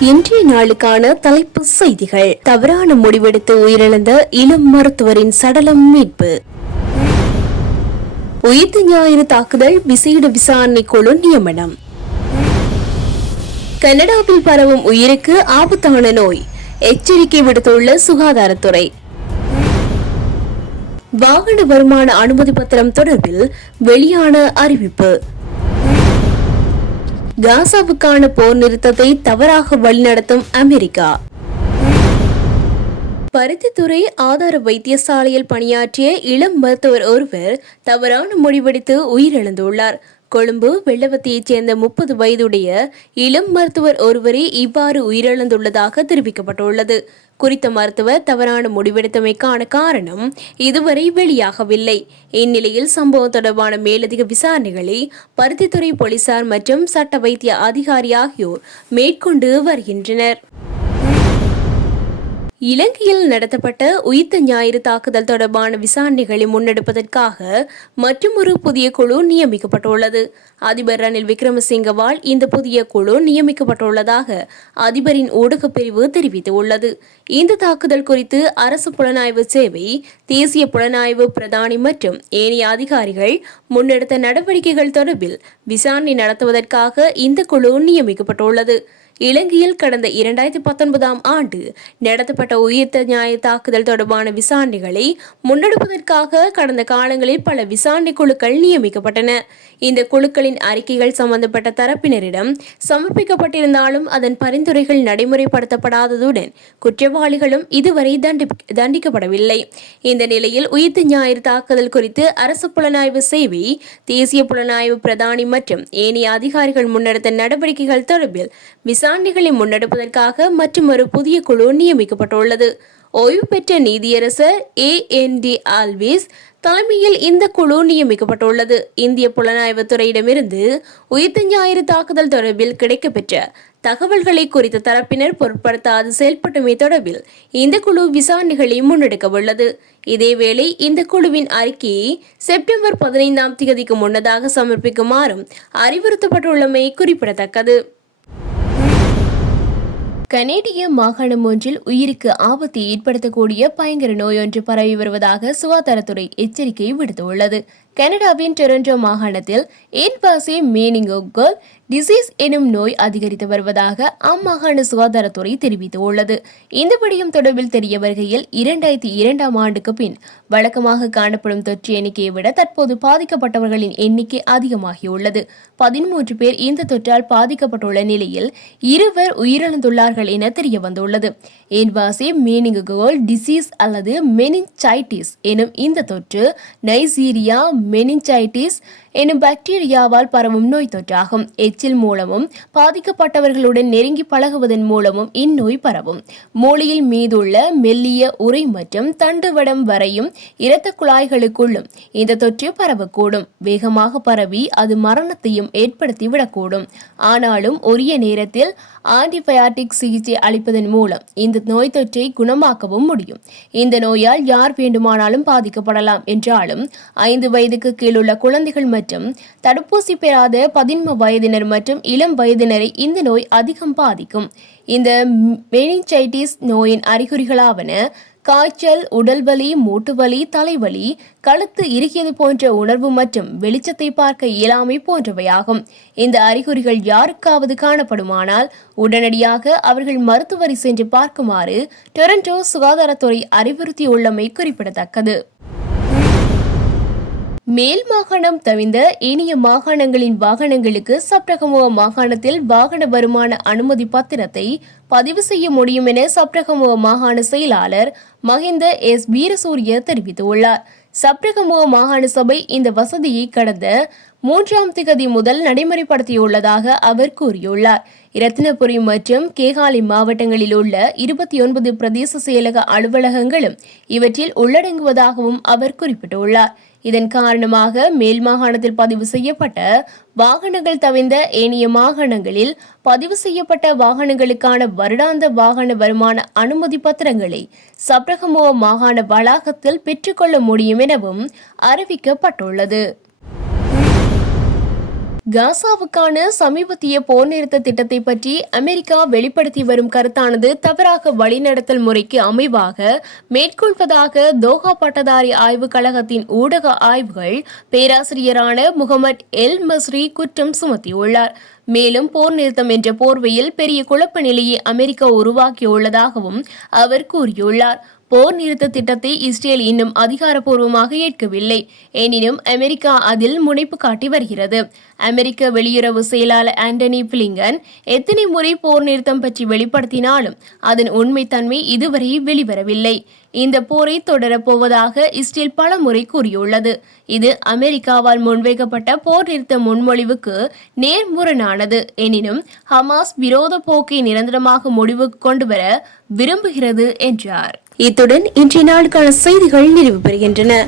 இன்றைய நாளுக்கான தலைப்பு செய்திகள். தவறான முடிவெடுத்து உயிரிழந்த இளம் மருத்துவரின் சடலம் மீட்பு. உயிர்த்த ஞாயிறு தாக்குதல் விசேட விசாரணை குழு நியமனம். கனடாவில் பரவும் உயிருக்கு ஆபத்தான நோய். எச்சரிக்கை விடுத்துள்ள சுகாதாரத்துறை. வாகன வருமான அனுமதி பத்திரம் தொடர்பில் வெளியான அறிவிப்பு. காசாவுக்கான போர் நிறுத்தத்தை தவறாக வழிநடத்தும் அமெரிக்கா. பருத்தித்துறை ஆதார வைத்தியசாலையில் பணியாற்றிய இளம் மருத்துவர் ஒருவர் தவறான முடிவெடுத்து உயிரிழந்துள்ளார். கொழும்பு வெள்ளவத்தியைச் சேர்ந்த முப்பது வயதுடைய இளம் மருத்துவர் ஒருவரே இவ்வாறு உயிரிழந்துள்ளதாக தெரிவிக்கப்பட்டுள்ளது. குறித்த மருத்துவர் தவறான முடிவெடுத்தமைக்கான காரணம் இதுவரை வெளியாகவில்லை. இந்நிலையில் சம்பவம் தொடர்பான மேலதிக விசாரணைகளை பருத்தித்துறை போலீசார் மற்றும் சட்ட வைத்திய அதிகாரி ஆகியோர் மேற்கொண்டு வருகின்றனர். இலங்கையில் நடத்தப்பட்ட உயிர்த்த ஞாயிறு தாக்குதல் தொடர்பான விசாரணைகளை முன்னெடுப்பதற்காக மற்றொரு புதிய குழு நியமிக்கப்பட்டுள்ளது. அதிபர் ரணில் விக்ரமசிங்கவால் இந்த புதிய குழு நியமிக்கப்பட்டுள்ளதாக அதிபரின் ஊடகப் பிரிவு தெரிவித்துள்ளது. இந்த தாக்குதல் குறித்து அரசு புலனாய்வு சேவை தேசிய புலனாய்வு பிரதானி மற்றும் ஏனைய அதிகாரிகள் முன்னெடுத்த நடவடிக்கைகள் தொடர்பில் விசாரணை நடத்துவதற்காக இந்த குழு நியமிக்கப்பட்டுள்ளது. இலங்கையில் கடந்த இரண்டாயிரத்தி பத்தொன்பதாம் ஆண்டு நடத்தப்பட்ட உயிர்த்த நியாய தாக்குதல் தொடர்பான விசாரணைகளை முன்னெடுப்பதற்காக கடந்த காலங்களில் பல விசாரணை குழுக்கள் நியமிக்கப்பட்டன. இந்த குழுக்களின் அறிக்கைகள் சம்பந்தப்பட்ட தரப்பினரிடம் சமர்ப்பிக்கப்பட்டிருந்தாலும் அதன் பரிந்துரைகள் நடைமுறைப்படுத்தப்படாததுடன் குற்றவாளிகளும் இதுவரை தண்டி தண்டிக்கப்படவில்லை. இந்த நிலையில் உயிர்த்த ஞாயிறு தாக்குதல் குறித்து அரசு புலனாய்வு சேவை தேசிய புலனாய்வு பிரதானி மற்றும் ஏனைய அதிகாரிகள் முன்னெடுத்த நடவடிக்கைகள் தொடர்பில் விசாரணைகளை முன்னெடுப்பதற்காக ஒரு புதிய குழு நியமிக்கப்பட்டுள்ளது. ஓய்வு பெற்ற நீதியரசர் ஏ என் டி ஆல்விஸ் தலைமையில் இந்த குழு நியமிக்கப்பட்டுள்ளது. இந்திய புலனாய்வுத்துறையிடமிருந்து உயிர்த்த ஞாயிறு தாக்குதல் தொடர்பில் கிடைக்கப்பெற்ற தகவல்களை குறித்த தரப்பினர் பொருட்படுத்தாது செயல்பட்டமை தொடர்பில் இந்த குழு விசாரணைகளை முன்னெடுக்க உள்ளது இதேவேளை இந்த குழுவின் அறிக்கையை செப்டம்பர் பதினைந்தாம் தேதிக்கு முன்னதாக சமர்ப்பிக்குமாறும் அறிவுறுத்தப்பட்டுள்ளமை குறிப்பிடத்தக்கது. கனேடிய மாகாணம் ஒன்றில் உயிருக்கு ஆபத்தை ஏற்படுத்தக்கூடிய பயங்கர நோய் ஒன்று பரவி வருவதாக சுகாதாரத்துறை எச்சரிக்கை விடுத்துள்ளது. கனடாவின் டொரண்டோ மாகாணத்தில் என்பாசி மேனிங்கோகல் டிசீஸ் எனும் நோய் அதிகரித்து வருவதாக அம்மாகாண சுகாதாரத்துறை தெரிவித்துள்ளது. இந்த விடயம் தொடர்பில் தெரிய வருகையில் இரண்டாயிரத்தி இரண்டாம் ஆண்டுக்கு பின் வழக்கமாக காணப்படும் தொற்று எண்ணிக்கையை விட தற்போது பாதிக்கப்பட்டவர்களின் எண்ணிக்கை அதிகமாகியுள்ளது. பதிமூன்று பேர் இந்த தொற்றால் பாதிக்கப்பட்டுள்ள நிலையில் இருவர் உயிரிழந்துள்ளார்கள் என தெரிய வந்துள்ளது என்பாசி மேனிங்கோகல் டிசீஸ் அல்லது மெனின்சைட்டிஸ் எனும் இந்த தொற்று நைசீரியா மெனிஞ்சைட்டிஸ் எனும் பாக்டீரியாவால் பரவும் நோய் தொற்றாகும். எச்சில் மூலமும் பாதிக்கப்பட்டவர்களுடன் நெருங்கி பழகுவதன் மூலமும் இந்நோய் பரவும். மூளையில் மீதுள்ள மெல்லிய உரை மற்றும் தண்டுவடம் வரையும் இரத்த குழாய்களுக்குள்ளும் இந்த தொற்று பரவக்கூடும். வேகமாக பரவி அது மரணத்தையும் ஏற்படுத்திவிடக்கூடும். ஆனாலும் உரிய நேரத்தில் ஆன்டிபயாட்டிக் சிகிச்சை அளிப்பதன் மூலம் இந்த நோய் தொற்றை குணமாக்கவும் முடியும். இந்த நோயால் யார் வேண்டுமானாலும் பாதிக்கப்படலாம் என்றாலும் ஐந்து வயது வயதுக்கு கீழுள்ள குழந்தைகள் மற்றும் தடுப்பூசி பெறாத பதின்ம வயதினர் மற்றும் இளம் வயதினரை இந்த நோய் அதிகம் பாதிக்கும். இந்த மெனிஞ்சைட்டிஸ் நோயின் அறிகுறிகளாவன காய்ச்சல் உடல்வலி மூட்டுவலி தலைவலி கழுத்து இறுகியது போன்ற உணர்வு மற்றும் வெளிச்சத்தை பார்க்க இயலாமை போன்றவையாகும். இந்த அறிகுறிகள் யாருக்காவது காணப்படுமானால் உடனடியாக அவர்கள் மருத்துவரை சென்று பார்க்குமாறு டொரண்டோ சுகாதாரத்துறை அறிவுறுத்தியுள்ளமை குறிப்பிடத்தக்கது. மேல் மாகாணம் தவிர்ந்த ஏனைய மாகாணங்களின் வாகனங்களுக்கு சப்ரகமுவ மாகாணத்தில் வாகன வருமான அனுமதி பத்திரத்தை பதிவு செய்ய முடியும் என சப்ரகமுவ மாகாண செயலாளர் மஹிந்த எஸ். வீரசூரிய தெரிவித்துள்ளார். சப்ரகமுவ மாகாண சபை இந்த வசதியை கடந்த மூன்றாம் திகதி முதல் நடைமுறைப்படுத்தியுள்ளதாக அவர் கூறியுள்ளார். இரத்தினபுரி மற்றும் கேகாலி மாவட்டங்களில் உள்ள இருபத்தி ஒன்பது பிரதேச செயலக அலுவலகங்களும் இவற்றில் உள்ளடங்குவதாகவும் அவர் குறிப்பிட்டுள்ளார். இதன் காரணமாக மேல் மாகாணத்தில் பதிவு செய்யப்பட்ட வாகனங்கள் தவிர்ந்த ஏனைய மாகாணங்களில் பதிவு செய்யப்பட்ட வாகனங்களுக்கான வருடாந்த வாகன வருமான அனுமதி பத்திரங்களை சப்ரகமோ மாகாண வளாகத்தில் பெற்றுக்கொள்ள முடியும் எனவும் அறிவிக்கப்பட்டுள்ளது. காசாவுக்கான சமீபத்திய போர் நிறுத்த திட்டத்தை பற்றி அமெரிக்கா வெளிப்படுத்தி வரும் கருத்தானது தவறாக வழிநடத்தல் முறைக்கு அமைவாக மேற்கொள்வதாக தோஹா பட்டதாரி ஆய்வுக் கழகத்தின் ஊடக ஆய்வுகள் பேராசிரியரான முகமது எல் மஸ்ரி குற்றம் சுமத்தியுள்ளார். மேலும் போர் நிறுத்தம் என்ற போர்வையில் பெரிய குழப்ப நிலையை அமெரிக்கா உருவாக்கியுள்ளதாகவும் அவர் கூறியுள்ளார். போர் நிறுத்த திட்டத்தை இஸ்ரேல் இன்னும் அதிகாரப்பூர்வமாக ஏற்கவில்லை. எனினும் அமெரிக்கா அதில் முனைப்பு காட்டி வருகிறது. அமெரிக்க வெளியுறவு செயலாளர் ஆண்டனி பிளிங்கன் எத்தனை முறை போர் நிறுத்தம் பற்றி வெளிப்படுத்தினாலும் அதன் உண்மைத்தன்மை இதுவரை வெளிவரவில்லை. இந்த போரை தொடரப்போவதாக இஸ்ரேல் பல முறை கூறியுள்ளது. இது அமெரிக்காவால் முன்வைக்கப்பட்ட போர் நிறுத்த முன்மொழிவுக்கு நேர்முரணானது. எனினும் ஹமாஸ் விரோத போக்கை நிரந்தரமாக முடிவுக்கு கொண்டுவர விரும்புகிறது என்றார். இத்துடன் இன்றைய நாளுக்கான செய்திகள் நிறைவு பெறுகின்றன.